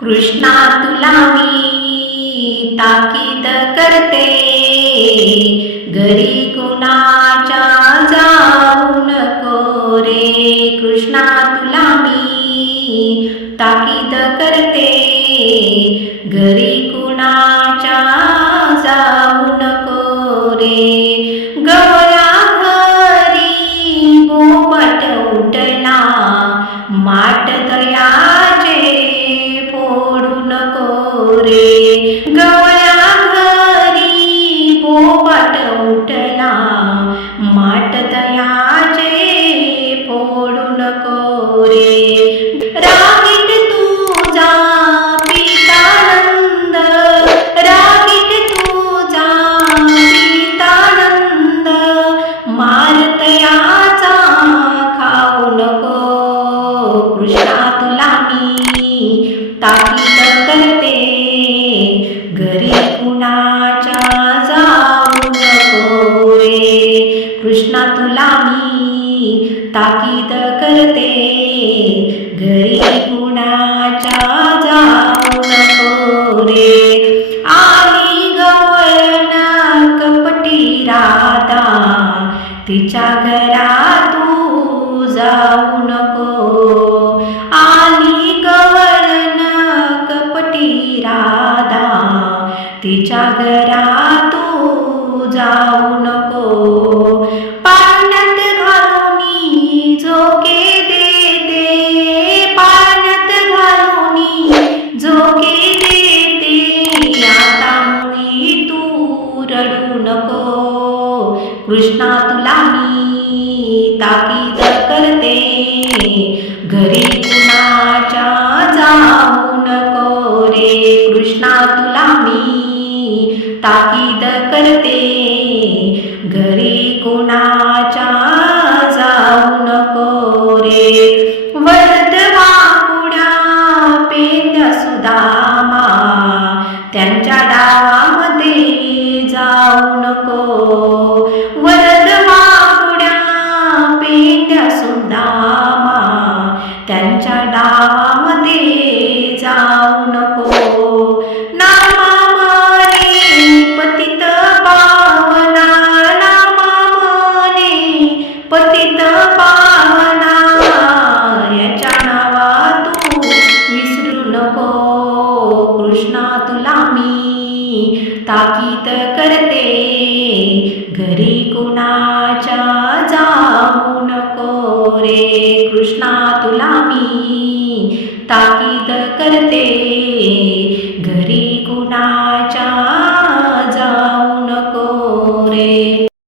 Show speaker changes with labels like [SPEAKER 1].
[SPEAKER 1] कृष्णा तुला मी ताकीद करते. घरी कुणाच्या जाऊ नको रे. कृष्णा तुला मी ताकीद करते. घरी कुणाच्या जाऊ नको रे. नको रे. गवळ्या घरी पोपट उठला. माट दयाचे फोडू नको रे. रागीट तुझा पितानंद रागीट तुझा पितानंद मारतयाचा खाऊ नको कृष्णा. कृष्णा तुला मी ताकीद करते. घरी कुणाच्या जाऊ नको रे. आली गवळण कपटी राधा. तिच्या घरा तू जाऊ नको. आली गवळण कपटी राधा. तिच्या घरा तू जाऊ नको. रडू नको. कृष्णा तुला मी ताकीद करते घरी कुणाच्या जाऊ नको रे. कृष्णा तुला मी ताकीद करते घरी कुणाच्या जाऊ नको रे. वर्धवा कुड्या पेंद्या सुदामा. त्यांच्या डावा जाऊ नको ताकीत करते. घरी कुणाच्या जाऊ नको रे कृष्णा तुला मी ताकीद करते. घरी कुणाच्या